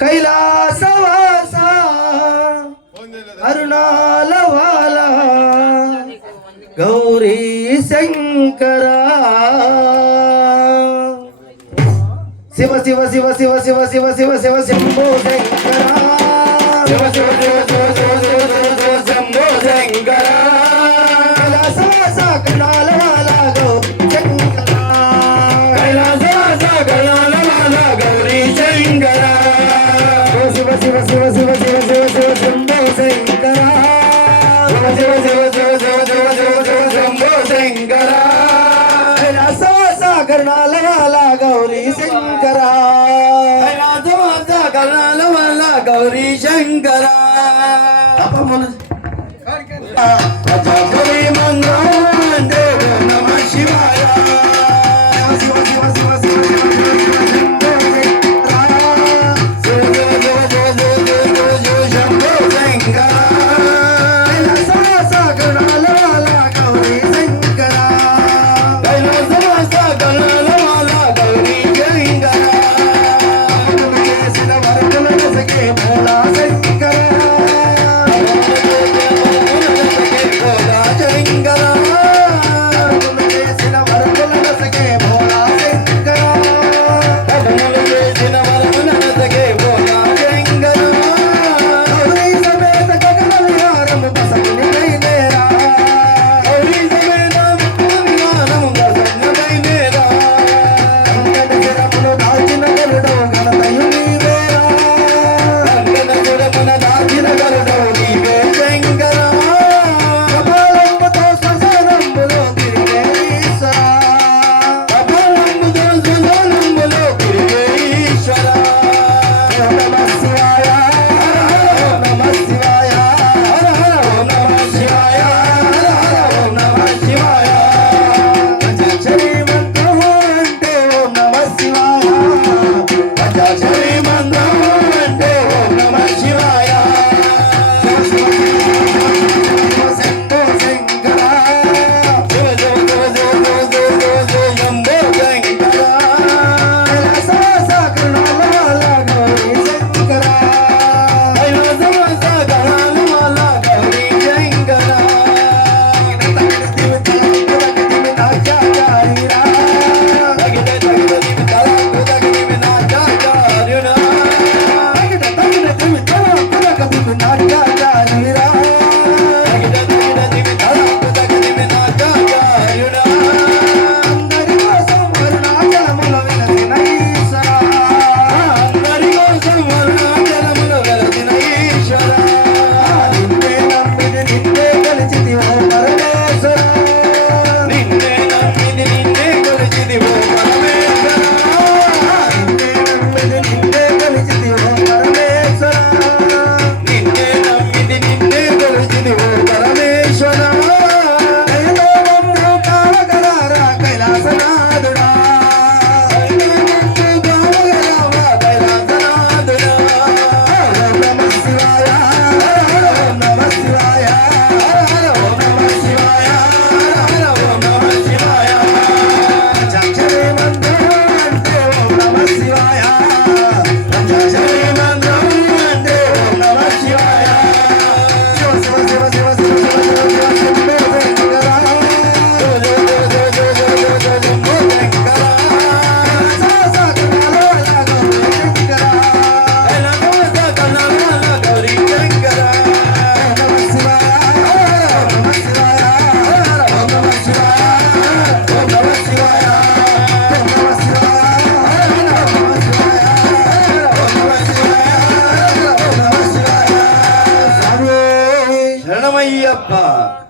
कैलासवासा अरुणालवाला गौरी शंकरा शिव शिव शिव शिव शिव शिव शिव शिव शंभो शंकरा शिव शिव शिव शिव शिव शिव शिव शंभो शंकरा कैलासवासा अरुणालवाला गौरी शंकरा कैलासवासा अरुणालवाला गौरी शंकरा शिव शिव शिव शिव शिव शिव शिव शंभो शंकरा शिव शिव शिव शिव शिव शिव शिव शंभो शंकरा कैलासवासा अरुणालवाला गौरी शंकरा कैलासवासा अरुणालवाला गौरी शंकरा जय मंगल देव नमः शिवाय शिव शिव शिव शिव శరణమయ్యప్ప.